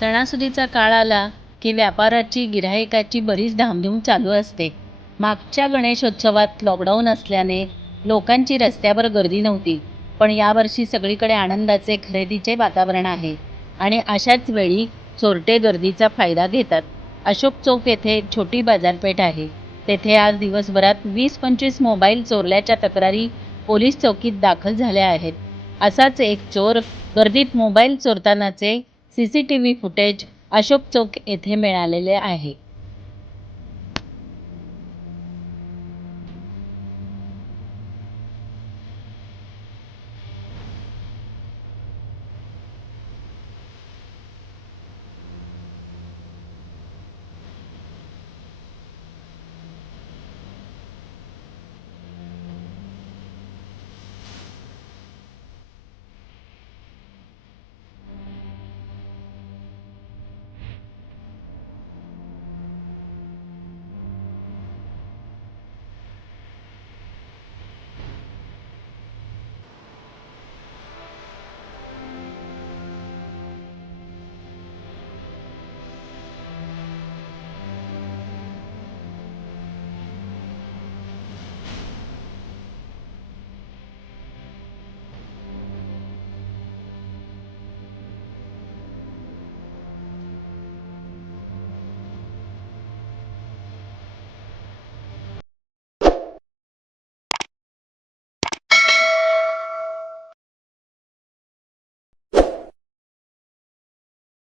सणासुदीचा काळ आला की व्यापाराची गिऱ्हाईकाची बरीच धामधूम चालू असते. मागच्या गणेशोत्सवात लॉकडाऊन असल्याने लोकांची रस्त्यावर गर्दी नव्हती पण यावर्षी सगळीकडे आनंदाचे खरेदीचे वातावरण आहे आणि अशाच वेळी चोरटे गर्दीचा फायदा घेतात. अशोक चौक येथे छोटी बाजारपेठ आहे. तेथे आज दिवसभरात वीस पंचवीस मोबाईल चोरल्याच्या तक्रारी पोलीस चौकीत दाखल झाल्या आहेत. असाच एक चोर गर्दीत mobile चोरतानाचे C C T V footage Ashok चौक येथे मिळालेले आहे.